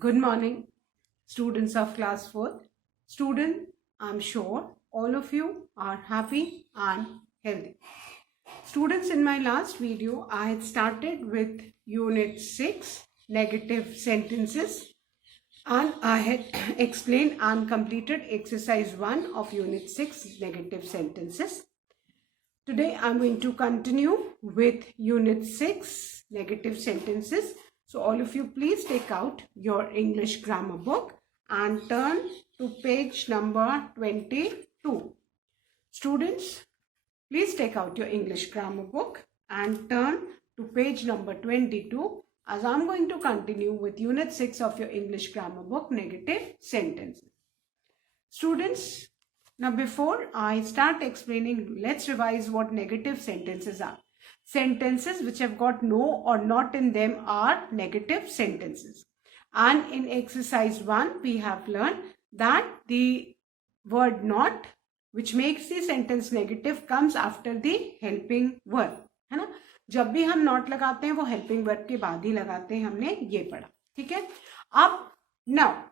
Good morning, students of class 4th. Student, I'm sure all of you are happy and healthy. Students, in my last video, I had started with Unit 6, negative sentences, and I had explained and completed exercise 1 of Unit 6, negative sentences. Today, I'm going to continue with Unit 6, negative sentences. So all of you, please take out your English grammar book and turn to page number 22. Students, please take out your English grammar book and turn to page number 22 as I'm going to continue with Unit 6 of your English grammar book, negative sentences. Students, now before I start explaining, let's revise what negative sentences are. Sentences which have got no or not in them are negative sentences. And in exercise 1, we have learned that the word not, which makes the sentence negative, comes after the helping verb. है ना? जब भी हम not लगाते हैं वो helping verb के बाद ही लगाते हैं, हमने ये पढ़ा. ठीक है? अब now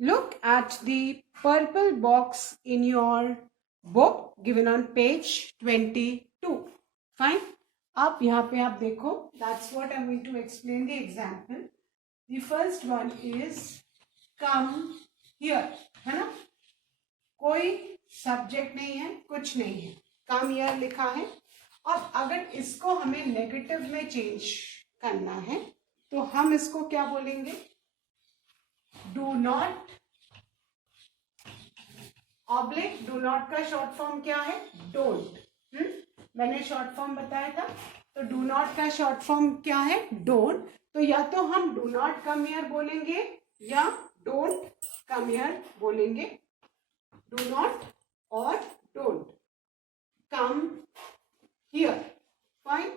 look at the purple box in your book given on page 22. Fine. अब यहाँ पे आप देखो, that's what I'm going to explain the example. The first one is come here, है ना? कोई subject नहीं है, कुछ नहीं है. Come here लिखा है. अब अगर इसको हमें negative में change करना है, तो हम इसको क्या बोलेंगे? Do not oblique do not का शॉर्ट फॉर्म क्या है? डोंट. मैंने शॉर्ट फॉर्म बताया था. तो डू नॉट का शॉर्ट फॉर्म क्या है? डोंट. तो या तो हम डू नॉट कम हियर बोलेंगे या डोंट कम हियर बोलेंगे. डू नॉट और don't come here. Fine.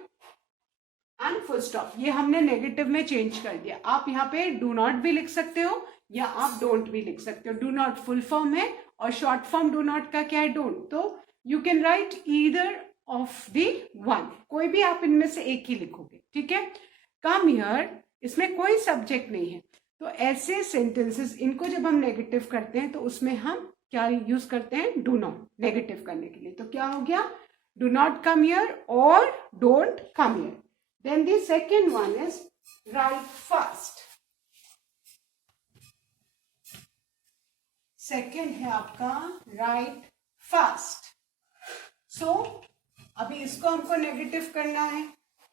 And full stop. ये हमने नेगेटिव में चेंज कर दिया. आप यहाँ पे डू नॉट भी लिख सकते हो या आप डोंट भी लिख सकते हो. डू नॉट फुल फॉर्म है और शॉर्ट फॉर्म डू नॉट का क्या है? डोंट. तो you can write either of the one. कोई भी आप इनमें से एक ही लिखोगे. ठीक है? कम हियर, इसमें कोई सब्जेक्ट नहीं है. तो ऐसे सेंटेंसेस, इनको जब हम नेगेटिव करते हैं तो उसमें हम क्या यूज करते हैं? Do not. नेगेटिव करने के लिए. तो क्या हो गया? डू नॉट कम हियर और don't come here. Then the second one is write fast. Second है आपका write fast. So अभी इसको हमको नेगेटिव करना है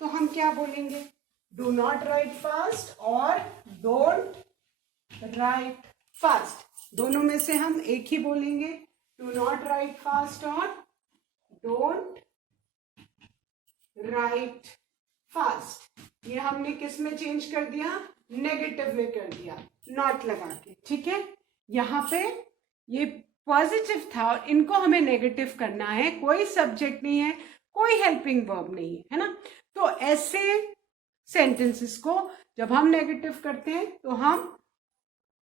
तो हम क्या बोलेंगे? Do not write fast और don't write fast. दोनों में से हम एक ही बोलेंगे. Do not write fast और don't write फास्ट. ये हमने किस में चेंज कर दिया? नेगेटिव में कर दिया, नॉट लगा के. ठीक है? यहाँ पे ये पॉजिटिव था और इनको हमें नेगेटिव करना है. कोई सब्जेक्ट नहीं है, कोई हेल्पिंग वर्ब नहीं है, है ना? तो ऐसे सेंटेंसेस को जब हम नेगेटिव करते हैं तो हम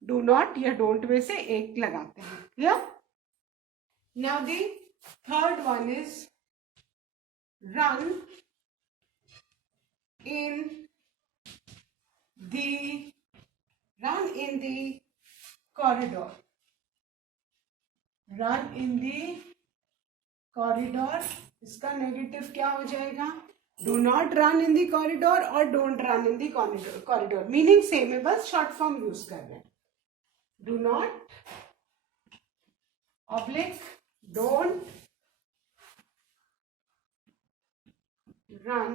डू नॉट या डोंट में से एक लगाते हैं. Clear? Now the third one is run in the corridor. Run in the corridor. इसका नेगेटिव क्या हो जाएगा? Do not run in the corridor और don't run in the corridor. Meaning same है, बस शॉर्ट फॉर्म यूज कर रहे हैं. Do not oblique don't run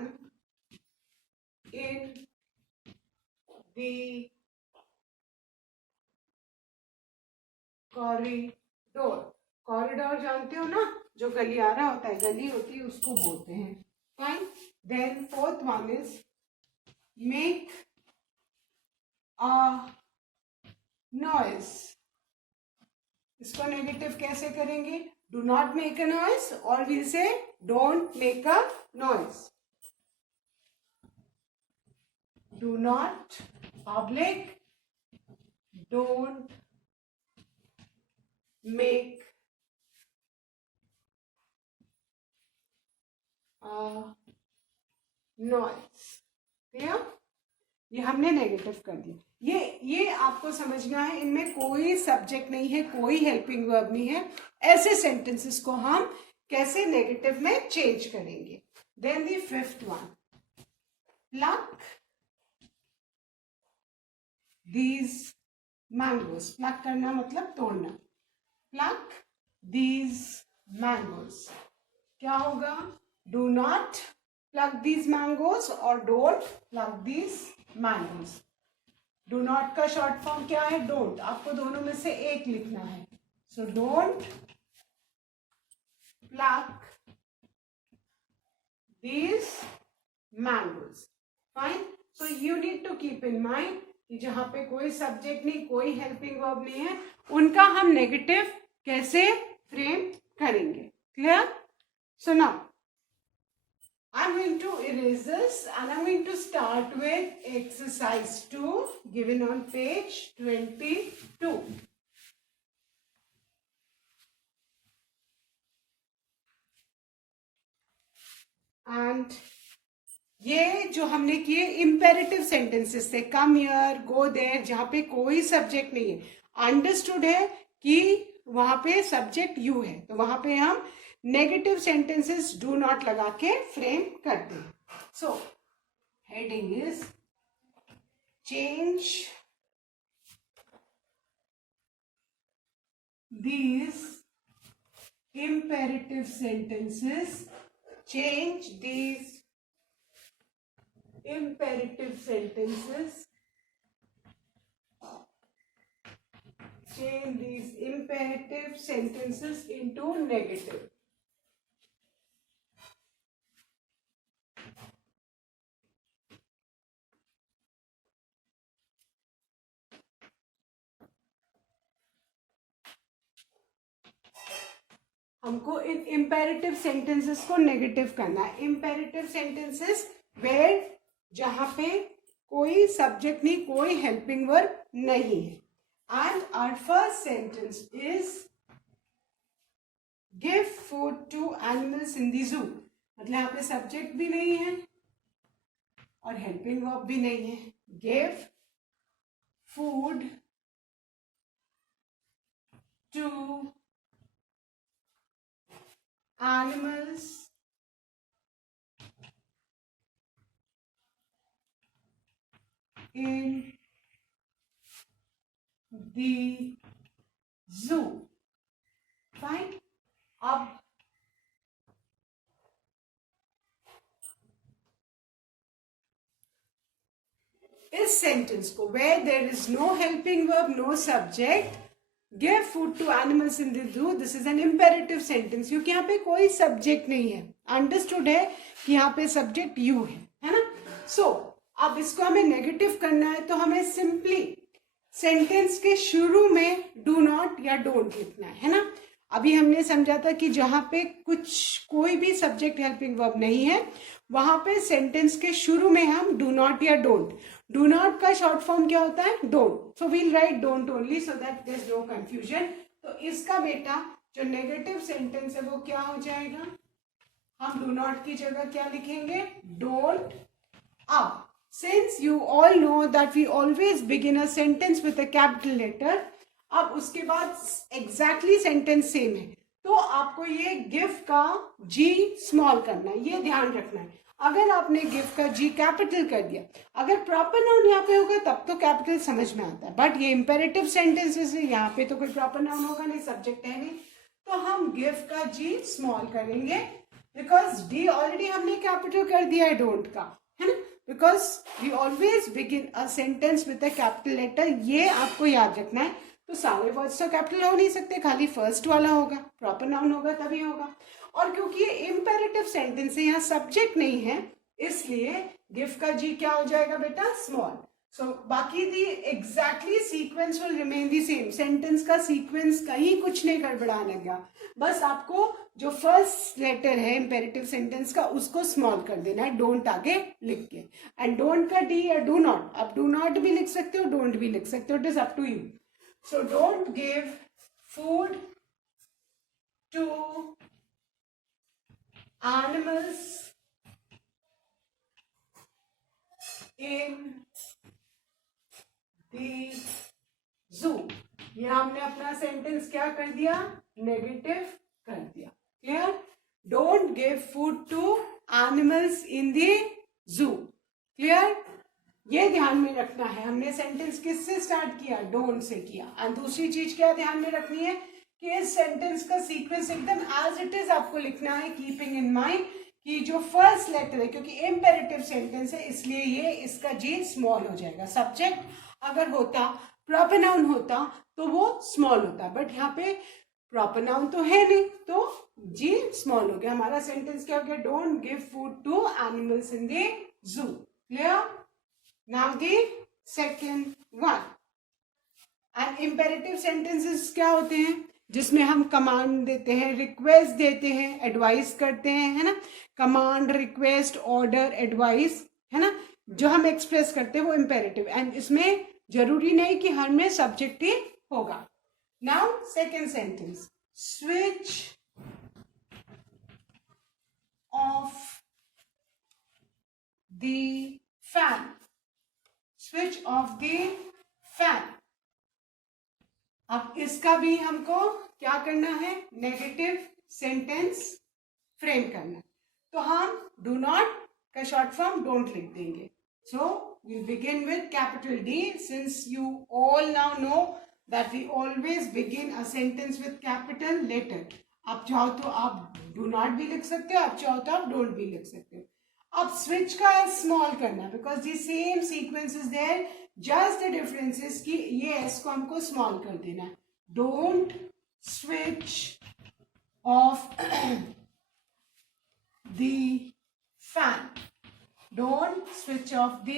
in the corridor. Corridor जानते हो ना, जो गलियारा होता है, गली होती है, उसको बोलते हैं. Fine. Then fourth one is make a noise. इसको नेगेटिव कैसे करेंगे? Do not make a noise और will say don't make a noise. Do not oblique don't make a noise. Clear? ये हमने नेगेटिव कर दिया. ये आपको समझना है, इनमें कोई सब्जेक्ट नहीं है, कोई हेल्पिंग वर्ब नहीं है। ऐसे सेंटेंसेस को हम कैसे नेगेटिव में चेंज करेंगे। Then the fifth one, pluck these mangoes. Pluck करना मतलब तोड़ना। प्लक दीज मैंगोज क्या होगा? Do not pluck these mangoes और don't pluck these mangoes. Do not का शॉर्ट फॉर्म क्या है? डोंट। आपको दोनों में से एक लिखना है। So don't pluck these mangoes. Fine. So you need to keep in mind कि जहां पे कोई सब्जेक्ट नहीं, कोई हेल्पिंग वर्ब नहीं है, उनका हम नेगेटिव कैसे फ्रेम करेंगे। Clear? So now I'm going to erase this and I'm going to start with exercise 2 given on page 22. And ये जो हमने किए इंपेरेटिव सेंटेंसेस थे, कम हियर, गो देयर, जहां पे कोई सब्जेक्ट नहीं है। अंडरस्टूड है कि वहां पे सब्जेक्ट यू है, तो वहां पे हम नेगेटिव सेंटेंसेस डू नॉट लगा के फ्रेम करते हैं। So heading is change these imperative sentences, change these imperative sentences, change these imperative sentences into negative. हमको इन इम्पेरेटिव सेंटेंसेस को नेगेटिव करना है। इम्पेरेटिव सेंटेंसेस वेयर जहां पे कोई सब्जेक्ट नहीं, कोई हेल्पिंग वर्ब नहीं है। And our first sentence is give food to animals in the zoo. मतलब यहाँ पे सब्जेक्ट भी नहीं है और हेल्पिंग वर्ब भी नहीं है। Give food to animals in the zoo. Fine. अब इस सेंटेंस को where there is no helping verb, no subject, give food to animals in the zoo, this is an imperative sentence, क्योंकि यहाँ पे कोई सब्जेक्ट नहीं है। अंडरस्टूड है कि यहाँ पे सब्जेक्ट यू है ना। सो अब इसको हमें नेगेटिव करना है, तो हमें सिंपली सेंटेंस के शुरू में डू नॉट या डोंट लिखना है ना। अभी हमने समझा था कि जहां पे कोई भी सब्जेक्ट हेल्पिंग वर्ब नहीं है, वहां पे सेंटेंस के शुरू में हम डू नॉट या डोंट। डू नॉट का शॉर्ट फॉर्म क्या होता है? Don't. So we'll write don't only so that there is no confusion. तो इसका बेटा जो नेगेटिव सेंटेंस है वो क्या हो जाएगा? हम डू नॉट की जगह क्या लिखेंगे? डोंट। अब since you all know that we always begin a sentence with a capital letter, अब उसके बाद exactly sentence सेम है, तो आपको ये give का G स्मॉल करना है, ये ध्यान रखना है। अगर आपने give का G कैपिटल कर दिया, अगर प्रॉपर नाउन यहाँ पे होगा तब तो कैपिटल समझ में आता है, बट ये इंपेरेटिव सेंटेंसेस है, यहाँ पे तो कोई प्रॉपर नाउन होगा नहीं, सब्जेक्ट है नहीं, तो हम give का G स्मॉल करेंगे, बिकॉज D ऑलरेडी हमने कैपिटल कर दिया है डोंट का, है ना। Because we always begin a sentence with a capital letter, ये आपको याद रखना है। तो सारे वर्ड्स तो कैपिटल हो नहीं सकते, खाली फर्स्ट वाला होगा, प्रॉपर नाउन होगा तभी होगा। और क्योंकि ये इंपेरेटिव सेंटेंस है, यहाँ सब्जेक्ट नहीं है, इसलिए गिव का जी क्या हो जाएगा बेटा? स्मॉल। सो बाकी the exactly sequence will remain the same. Sentence का सीक्वेंस कहीं कुछ नहीं गड़बड़ाने का, बस आपको जो फर्स्ट लेटर है इंपेरेटिव सेंटेंस का उसको स्मॉल कर देना है, डोंट आगे लिख के। एंड डोंट का डी या डू नॉट, आप डू नॉट भी लिख सकते हो, डोंट भी लिख सकते हो, it is up to you. So don't give food to animals in the zoo. ये हमने अपना सेंटेंस क्या कर दिया, नेगेटिव कर दिया। Clear? Don't give food to animals in the zoo. Clear? ये ध्यान में रखना है। हमने सेंटेंस किससे स्टार्ट किया, डोंट से किया। और दूसरी चीज क्या ध्यान में रखनी है कि इस सेंटेंस का सीक्वेंस एकदम एज इट इज आपको लिखना है, कीपिंग इन माइंड कि जो फर्स्ट लेटर है, क्योंकि इम्पेरेटिव सेंटेंस है इसलिए ये इसका जी स्मॉल हो जाएगा। सब्जेक्ट अगर होता, प्रॉपर नाउन होता तो वो स्मॉल होता, बट यहाँ पे प्रॉपर नाउन तो है नहीं तो जी स्मॉल हो गया। हमारा सेंटेंस क्या हो गया, don't give food to animals in the zoo. Clear? Now the second one. And imperative sentences क्या होते हैं, जिसमें हम कमांड देते हैं, रिक्वेस्ट देते हैं, एडवाइस करते हैं, है ना। कमांड, रिक्वेस्ट, ऑर्डर, एडवाइस, है ना, जो हम एक्सप्रेस करते हैं वो इम्पेरेटिव। एंड इसमें जरूरी नहीं कि हर में सब्जेक्ट ही होगा। Now second sentence, switch off the fan. Switch off the fan. अब इसका भी हमको क्या करना है, नेगेटिव सेंटेंस फ्रेम करना है। तो हम डू नॉट का शॉर्ट फॉर्म डोंट लिख देंगे। सो we'll begin with capital D, since you all now know that we always begin a sentence with capital letter. आप चाहो तो आप डू नॉट भी लिख सकते हो, आप चाहो तो आप डोंट भी लिख सकते हो। अब स्विच का स्मॉल करना है because the same sequence is there, just the difference is कि ये एस को हमको स्मॉल कर देना है। Don't switch off the fan. Don't switch off the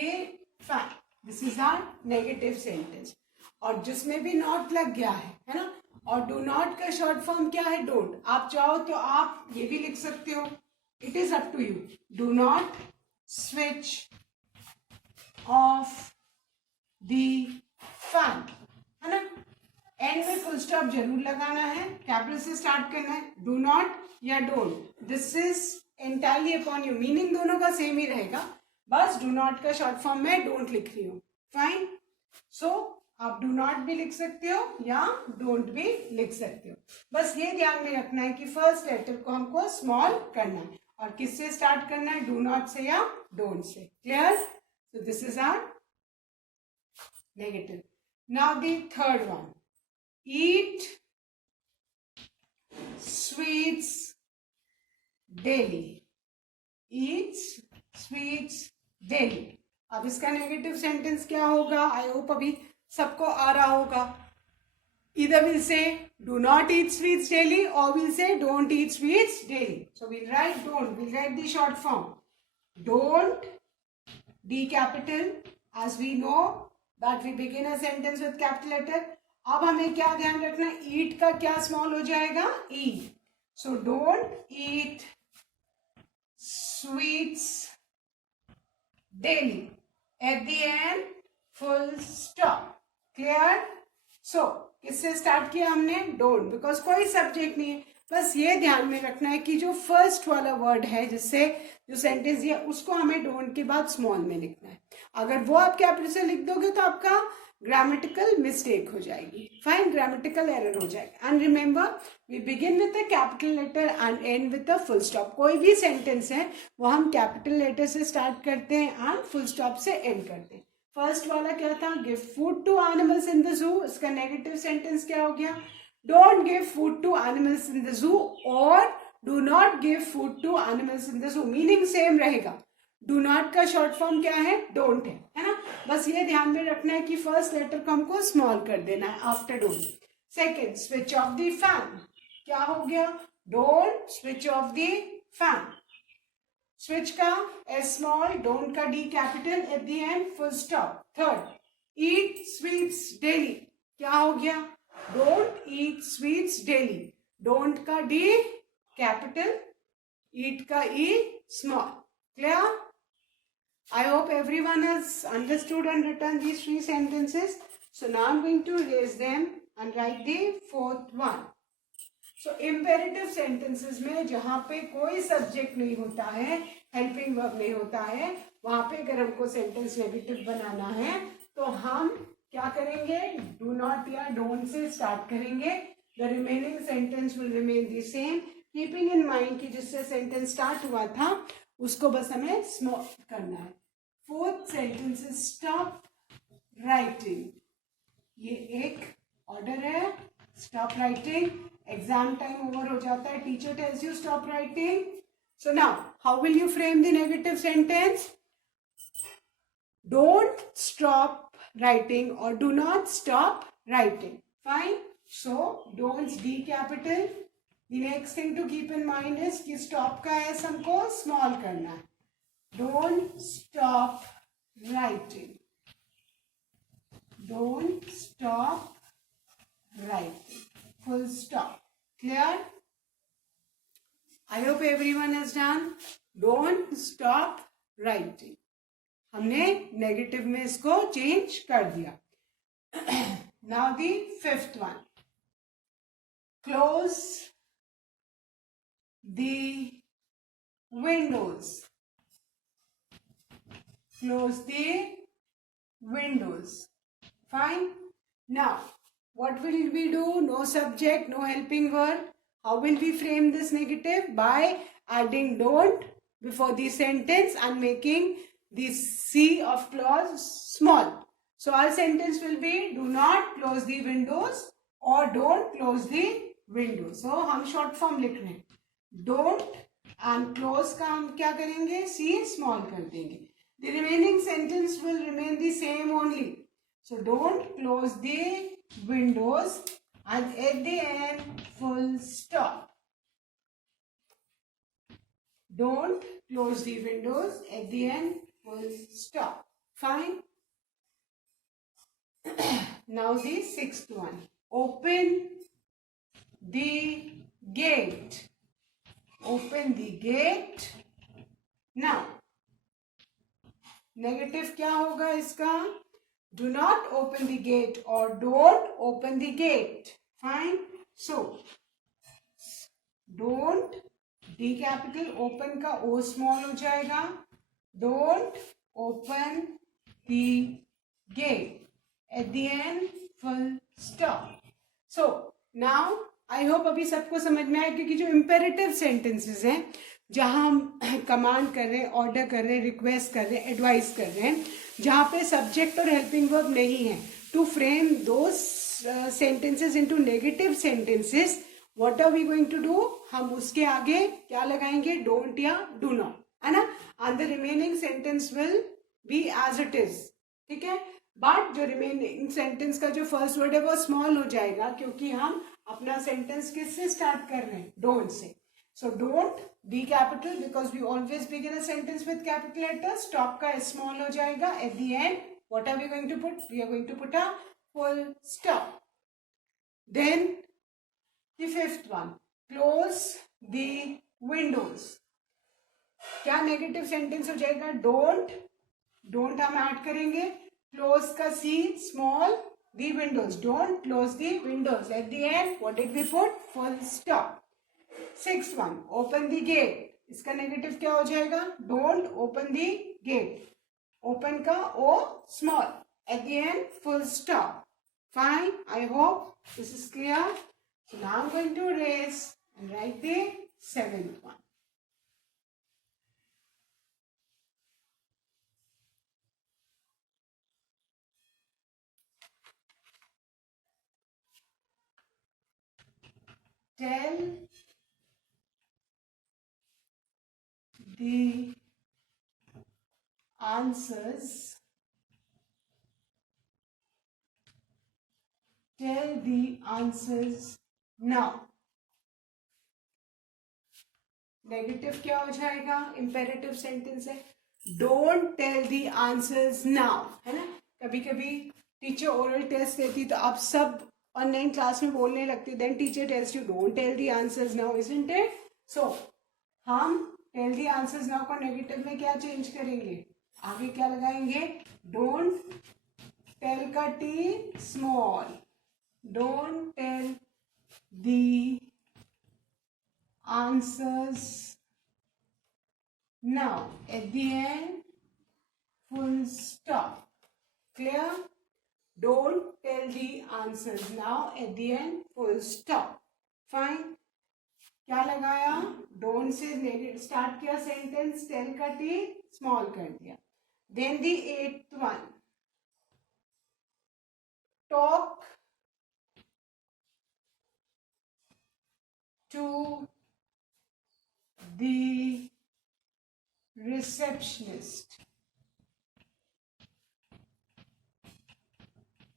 fan. This is our negative sentence. और जिसमें भी नॉट लग गया है ना, और डू नॉट का शॉर्ट फॉर्म क्या है, डोंट। आप चाहो तो आप ये भी लिख सकते हो, it is up to you. Do not switch off the fan, है ना। एंड में फुल स्टॉप जरूर लगाना है, कैपिटल से स्टार्ट करना है, डू नॉट या don't. This is entirely upon you, meaning दोनों का सेम ही रहेगा, बस डू नॉट का शॉर्ट फॉर्म में डोंट लिख रही हूँ। फाइन। सो आप डू नॉट भी लिख सकते हो या डोंट भी लिख सकते हो। बस ये ध्यान में रखना है कि फर्स्ट लेटर को हमको स्मॉल करना है और किससे स्टार्ट करना है, डू नॉट से या डोंट से। Clear? So this is our negative. Now the third one, eat sweets daily. Eat sweets daily. अब इसका नेगेटिव सेंटेंस क्या होगा, आई होप अभी सबको आ रहा होगा। Either we'll say do not eat sweets daily or we'll say don't eat sweets daily. So we'll write don't, we'll write the short form. Don't, D capital, as we know that we begin a sentence with capital letter. अब हमें क्या ध्यान रखना है, eat का क्या small हो जाएगा, E. So don't eat sweets daily. At the end, full stop. Clear? So किससे स्टार्ट किया हमने, डोंट, बिकॉज कोई सब्जेक्ट नहीं है। बस ये ध्यान में रखना है कि जो फर्स्ट वाला वर्ड है जिससे जो सेंटेंस दिया उसको हमें डोंट के बाद स्मॉल में लिखना है। अगर वो आप कैपिटल से लिख दोगे तो आपका ग्रामेटिकल मिस्टेक हो जाएगी, फाइन, ग्रामेटिकल एरर हो जाएगा। And remember we begin with a capital letter and end with a full stop. कोई भी सेंटेंस है वो हम कैपिटल लेटर से स्टार्ट करते हैं एंड फुल स्टॉप से एंड करते हैं। फर्स्ट वाला क्या था, give food to animals in the zoo. इसका नेगेटिव सेंटेंस क्या हो गया, don't give food to animals in the zoo और do not give food to animals in the zoo. Meaning same रहेगा। डू नॉट का शॉर्ट फॉर्म क्या है, don't है ना। बस ये ध्यान में रखना है कि फर्स्ट लेटर को हमको स्मॉल कर देना है after don't. Second, switch off the fan. क्या हो गया, don't switch off the fan. Switch का एस स्मॉल, डोंट का D capital, at the end full stop. Third, eat sweets daily. क्या हो गया, don't eat sweets daily. Don't का D capital, eat का E small. Clear? I hope everyone has understood and written these three sentences. So now I'm going to erase them and write the fourth one. So imperative sentences में जहाँ पे कोई subject नहीं होता है, helping verb नहीं होता है, वहाँ पे अगर हमको sentence negative बनाना है तो हम क्या करेंगे, डू नॉट या डोंट से स्टार्ट करेंगे. The remaining sentence will remain the same, keeping in mind कि जिससे सेंटेंस स्टार्ट हुआ था उसको बस हमें स्मॉल करना है. Fourth sentence is stop writing. ये एक ऑर्डर है, stop writing. Exam time over हो जाता है, teacher tells you stop writing. So now how will you frame the negative sentence? Don't stop writing or do not stop writing. Fine. So don'ts D capital. The next thing to keep in mind is कि stop का S हमको small करना है. Don't stop writing. Don't stop writing. Full stop. Clear? I hope everyone has done. Don't stop writing. हमने negative में इसको change कर दिया. Now the fifth one, close the Windows. Close the Windows. Fine. Now what will we do? No subject, no helping word. How will we frame this negative? By adding don't before the sentence and making the C of clause small. So our sentence will be do not close the windows or don't close the windows. So हम short form लिख रहे हैं. Don't and close का हम क्या करेंगे? C small कर देंगे. The remaining sentence will remain the same only. So don't close the windows and at the end full stop. Don't close the windows at the end full stop. Fine. Now the sixth one, open the gate. Open the gate. Now negative क्या होगा इसका? Do not open the gate or don't open the gate. Fine. So don't D capital, open का O small हो जाएगा. Don't open the gate. At the end full stop. So now I hope अभी सबको समझ में आया, क्योंकि जो imperative sentences हैं जहाँ हम कमांड कर रहे हैं, ऑर्डर कर रहे हैं, रिक्वेस्ट कर रहे हैं, एडवाइस कर रहे हैं, जहाँ पे सब्जेक्ट और हेल्पिंग वर्ब नहीं है, to frame those sentences into negative sentences, what are we going to do? हम उसके आगे क्या लगाएंगे? डोंट या डू नॉट, है ना. And the remaining sentence will be as it is. ठीक है. बट जो रिमेनिंग सेंटेंस का जो फर्स्ट वर्ड है वो स्मॉल हो जाएगा, क्योंकि हम अपना सेंटेंस किससे स्टार्ट कर रहे हैं? Don't say. So don't D capital because we always begin a sentence with capital letters. Stop का small हो जाएगा. At the end, what are we going to put? We are going to put a full stop. Then the fifth one, close the windows. क्या negative sentence हो जाएगा? Don't हम add करेंगे. Close का C small, the windows. Don't close the windows. At the end, what did we put? Full stop. Sixth one, open the gate. इसका negative क्या हो जाएगा? Don't open the gate. Open का O small. At the end, full stop. Fine. I hope this is clear. So now I'm going to erase and write the seventh one. Tell the answers. Tell the answers now. Negative क्या हो जाएगा? Imperative sentence है. Don't tell the answers now, है ना. कभी कभी teacher oral test देती तो आप सब ऑनलाइन क्लास में बोलने लगते, then teacher tells you don't tell the answers now, isn't it? So हम टेल द आंसर्स नाउ को नेगेटिव में क्या चेंज करेंगे? आगे क्या लगाएंगे? डोंट टेल का T small. Don't tell the answers now. At the end, full stop. Clear? Don't tell the answers now. At the end, full stop. Fine. क्या लगाया? Don't से negative start किया sentence, tell का T small कर दिया. Then the 8th one. Talk to the receptionist.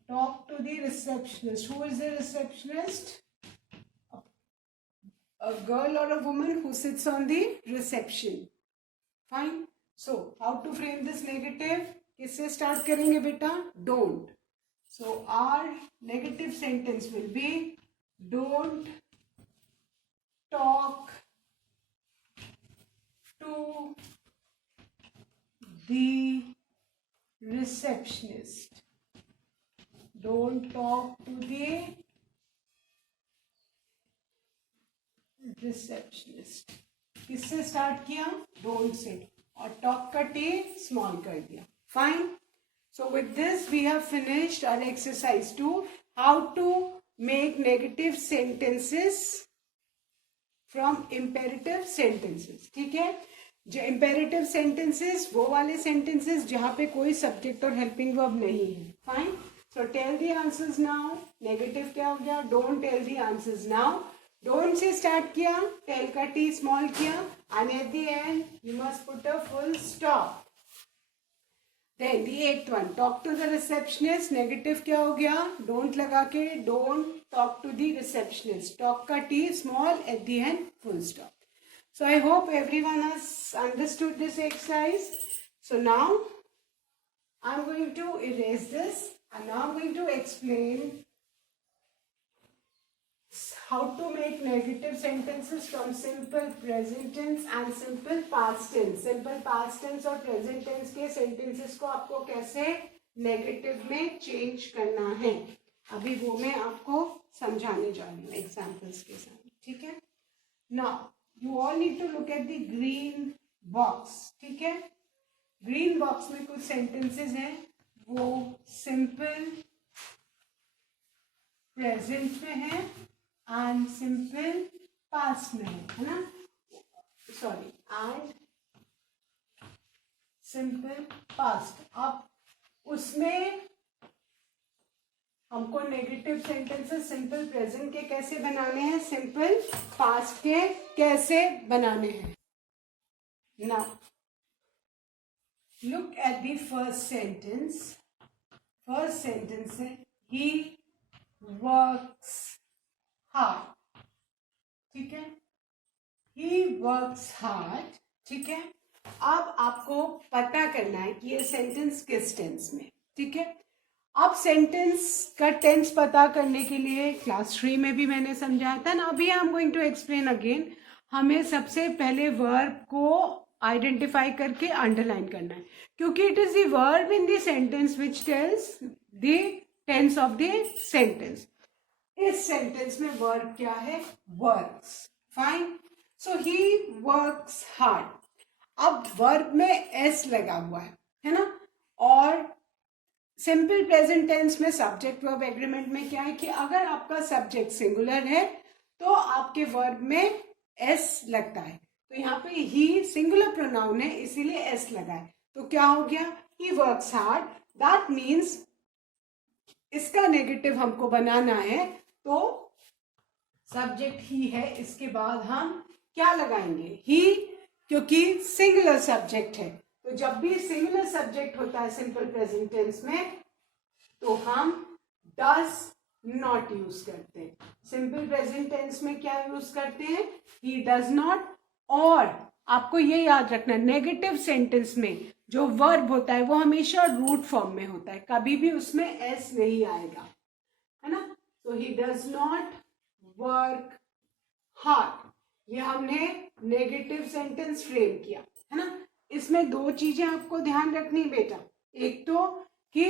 Talk to the receptionist. Who is the receptionist? A girl or a woman who sits on the reception. Fine. So, how to frame this negative? किससे start करेंगे बेटा? Don't. So, our negative sentence will be don't talk to the receptionist. Don't talk to the receptionist. किससे start किया? Don't से, और talk का T small कर दिया. Fine. So with this we have finished our exercise 2. How to make negative sentences from imperative sentences. ठीक है? जो imperative sentences वो वाले sentences जहाँ पे कोई subject और helping verb नहीं है. Fine. So tell the answers now. Negative क्या हो गया? Don't tell the answers now. Don't से start किया, tell का T small किया, and at the end you must put a full stop. Then the 8th one, talk to the receptionist. Negative क्या हो गया? Don't लगा के don't talk to the receptionist. Talk का T small, at the end full stop. So I hope everyone has understood this exercise. So now I'm going to erase this, and now I'm going to explain how to make negative sentences from simple present tense and simple past tense. Simple past tense और present tense के sentences को आपको कैसे negative में change करना है, अभी वो मैं आपको समझाने जा रही हूँ examples के साथ. ठीक है? Now you all need to look at the green box. ठीक है? Green box में कुछ sentences हैं, वो simple present में है and simple past में है ना? Sorry, and simple past. अब उसमें हमको नेगेटिव सेंटेंसेस सिंपल प्रेजेंट के कैसे बनाने हैं, सिंपल पास्ट के कैसे बनाने हैं. Now look at the first sentence. First sentence है he works hard. ठीक है? He works hard. ठीक है? अब आपको पता करना है कि ये सेंटेंस किस टेंस में. ठीक है? अब सेंटेंस का टेंस पता करने के लिए क्लास 3 में भी मैंने समझाया था ना. अभी I am going to explain again. हमें सबसे पहले वर्ब को आइडेंटिफाई करके अंडरलाइन करना है, क्योंकि it is the verb in the sentence which tells the tense of the sentence. इस सेंटेंस में वर्ब क्या है? Works. Fine. So he works hard. अब वर्ब में एस लगा हुआ है ना? और सिंपल प्रेजेंट टेंस में सब्जेक्ट वर्ब एग्रीमेंट में क्या है कि अगर आपका सब्जेक्ट सिंगुलर है तो आपके वर्ब में एस लगता है. तो यहाँ पे ही सिंगुलर प्रोनाउन है, इसीलिए एस लगा है. तो क्या हो गया? ही वर्क्स हार्ड. दैट मीन्स इसका नेगेटिव हमको बनाना है, तो सब्जेक्ट ही है, इसके बाद हम क्या लगाएंगे? ही, क्योंकि सिंगुलर सब्जेक्ट है. तो जब भी सिंगुलर सब्जेक्ट होता है सिंपल प्रेजेंट टेंस में, तो हम डज नॉट यूज करते हैं. सिंपल प्रेजेंट टेंस में क्या यूज करते हैं? He does not. और आपको ये याद रखना, नेगेटिव सेंटेंस में जो वर्ब होता है वो हमेशा रूट फॉर्म में होता है, कभी भी उसमें एस नहीं आएगा, है ना? तो he does not work hard. ये हमने नेगेटिव सेंटेंस फ्रेम किया, है ना? इसमें दो चीजें आपको ध्यान रखनी बेटा. एक तो कि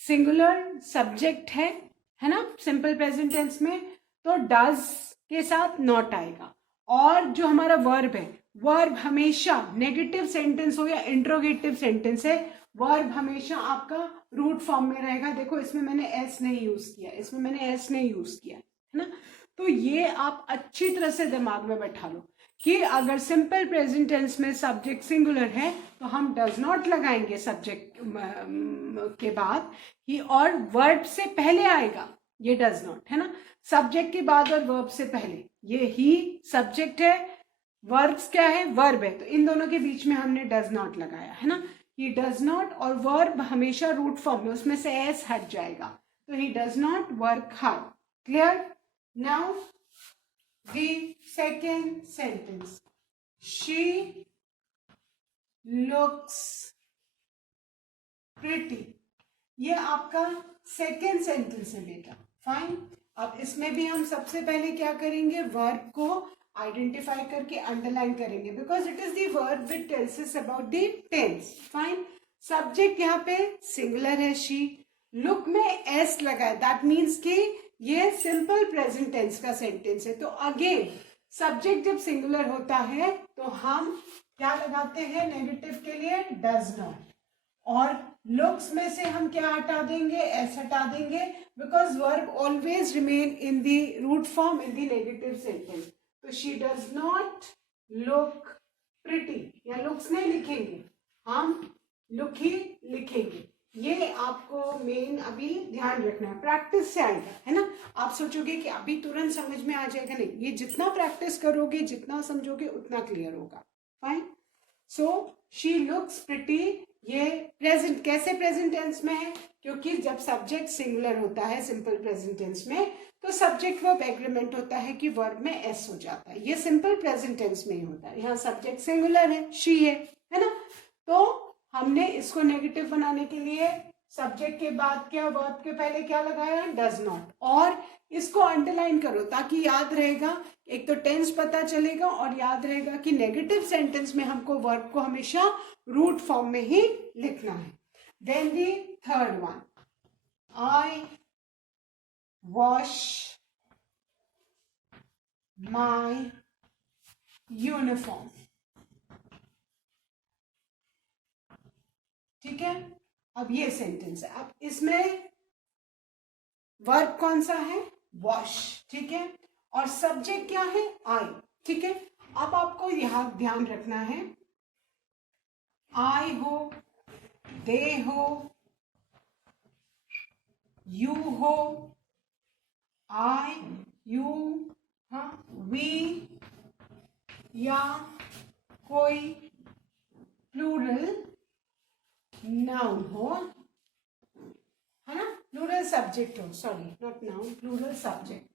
सिंगुलर सब्जेक्ट है ना सिंपल प्रेजेंट टेंस में, तो डज के साथ नॉट आएगा. और जो हमारा वर्ब है, वर्ब हमेशा नेगेटिव सेंटेंस हो या इंट्रोगेटिव सेंटेंस है, वर्ब हमेशा आपका रूट फॉर्म में रहेगा। देखो इसमें मैंने एस नहीं यूज किया, इसमें मैंने एस नहीं यूज किया, है ना। तो ये आप अच्छी तरह से दिमाग में बैठा लो कि अगर सिंपल प्रेजेंट टेंस में सब्जेक्ट सिंगुलर है तो हम डज नॉट लगाएंगे सब्जेक्ट के बाद ही, और वर्ब से पहले आएगा ये डज नॉट, है ना। सब्जेक्ट के बाद और वर्ब से पहले, ये ही सब्जेक्ट है, वर्ब्स क्या है, वर्ब है, तो इन दोनों के बीच में हमने डज नॉट लगाया, है ना। ही डज नॉट, और वर्ब हमेशा रूट फॉर्म में, उसमें से एस हट जाएगा, तो he does not work hard. Clear? Now the second sentence, she looks pretty, ये आपका सेकेंड सेंटेंस है बेटा। फाइन, अब इसमें भी हम सबसे पहले क्या करेंगे, वर्ब को आइडेंटिफाई करके अंडरलाइन करेंगे, because it is the verb which tells us about the tense. Fine, subject यहाँ पे सिंगुलर है शी, लुक में एस लगा है, दैट मीन्स कि ये सिंपल प्रेजेंट टेंस का सेंटेंस है। तो अगेन सब्जेक्ट जब सिंगुलर होता है तो हम क्या लगाते हैं नेगेटिव के लिए, डज नॉट, और लुक्स में से हम क्या हटा देंगे, एस हटा देंगे, because verb always remain in the root form in the negative sentence. तो she does not look pretty, या लुक्स नहीं लिखेंगे, हम लुक ही लिखेंगे। ये आपको मेन अभी ध्यान रखना है, प्रैक्टिस से आएगा, है ना। आप सोचोगे कि अभी तुरंत समझ में आ जाएगा, नहीं, ये जितना प्रैक्टिस करोगे, जितना समझोगे, उतना क्लियर होगा। Fine, so she looks pretty, ये प्रेजेंट, कैसे प्रेजेंट टेंस में है, क्योंकि जब सब्जेक्ट सिंगुलर होता है सिंपल प्रेजेंट टेंस में, तो सब्जेक्ट वर्ब एग्रीमेंट होता है कि वर्ब में एस हो जाता है, ये सिंपल प्रेजेंट टेंस में ही होता है। यहाँ सब्जेक्ट सिंगुलर है, शी है ना। तो हमने इसको नेगेटिव बनाने के लिए सब्जेक्ट के बाद क्या, वर्ब के पहले क्या लगाया, डज नॉट, और इसको अंडरलाइन करो ताकि याद रहेगा, एक तो टेंस पता चलेगा और याद रहेगा कि नेगेटिव सेंटेंस में हमको वर्ब को हमेशा रूट फॉर्म में ही लिखना है। Then the third one, I wash my uniform, ठीक है। अब ये सेंटेंस है, अब इसमें वर्ब कौन सा है, वॉश, ठीक है, और सब्जेक्ट क्या है, आई, ठीक है। अब आपको यहां ध्यान रखना है, आई हो, दे हो, यू हो, आई, यू, हाँ, वी, या कोई प्लूरल नाउन हो, है ना, प्लूरल सब्जेक्ट हो, sorry not noun, plural subject,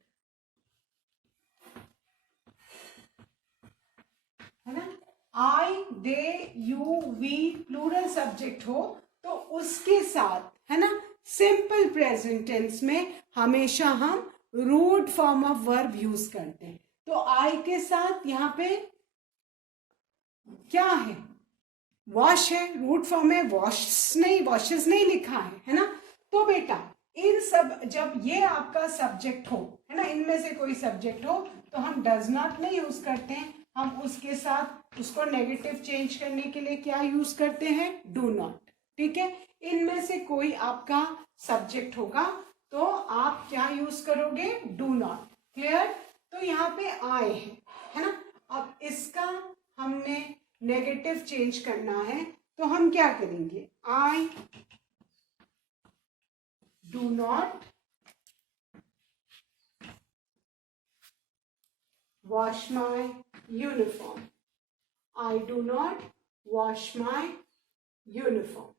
है ना। I, they, you, we plural subject हो तो उसके साथ, है ना, सिंपल प्रेजेंट टेंस में हमेशा हम root form of verb use करते हैं। तो आई के साथ यहाँ पे क्या है, वॉश है, रूट फॉर्म है, वॉश नहीं, वॉशेस नहीं लिखा है ना। तो बेटा इन सब, जब ये आपका सब्जेक्ट हो, है ना, इनमें से कोई सब्जेक्ट हो, तो हम डज नॉट नहीं यूज करते हैं, हम उसके साथ उसको नेगेटिव चेंज करने के लिए क्या यूज करते हैं, डू नॉट, ठीक है। इनमें से कोई आपका सब्जेक्ट होगा तो आप क्या यूज करोगे, डू नॉट। क्लियर? तो यहाँ पे आए है ना। अब इसका हमने नेगेटिव चेंज करना है तो हम क्या करेंगे, I do not wash my uniform, I do not wash my uniform.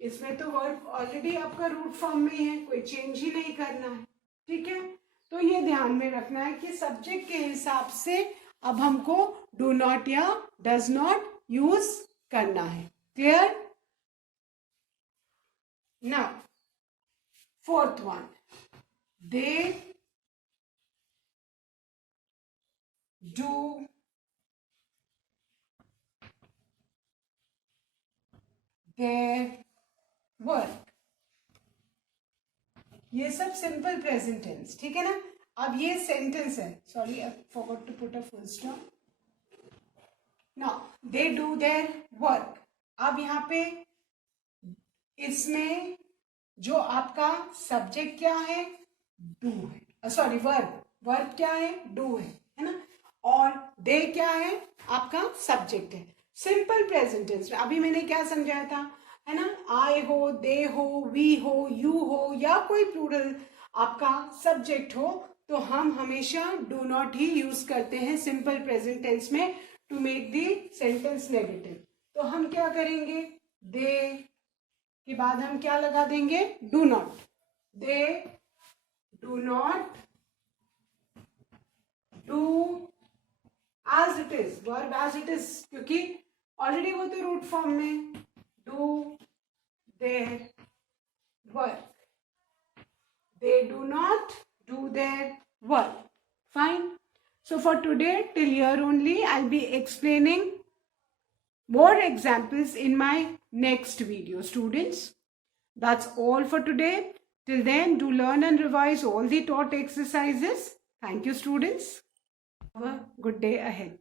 इसमें तो वर्ब ऑलरेडी आपका रूट फॉर्म में है, कोई चेंज ही नहीं करना है, ठीक है। तो ये ध्यान में रखना है कि सब्जेक्ट के हिसाब से अब हमको डू नॉट या डज नॉट यूज करना है। Clear? Now fourth one, they do their work. ये सब सिंपल प्रेजेंट टेंस, ठीक है ना। अब ये सेंटेंस है, sorry I forgot to put a full stop. Now they do their work, अब यहाँ पे इसमें जो आपका सब्जेक्ट क्या है, डू है, सॉरी वर्ब, वर्ब क्या है, डू है ना, और दे क्या है, आपका सब्जेक्ट है। सिंपल प्रेजेंट टेंस में अभी मैंने क्या समझाया था, है ना, आई हो, दे हो, वी हो, यू हो, या कोई प्लूरल आपका सब्जेक्ट हो, तो हम हमेशा डू नॉट ही यूज करते हैं सिंपल प्रेजेंट टेंस में to make the sentence negative. तो हम क्या करेंगे, दे के बाद हम क्या लगा देंगे, do not, they do not do as it is, verb as it is, क्योंकि ऑलरेडी वो तो रूट फॉर्म में, do their work, they do not do their work. Fine. So for today, till here only, I'll be explaining more examples in my next video, students. That's all for today. Till then, do learn and revise all the taught exercises. Thank you, students. Have a good day ahead.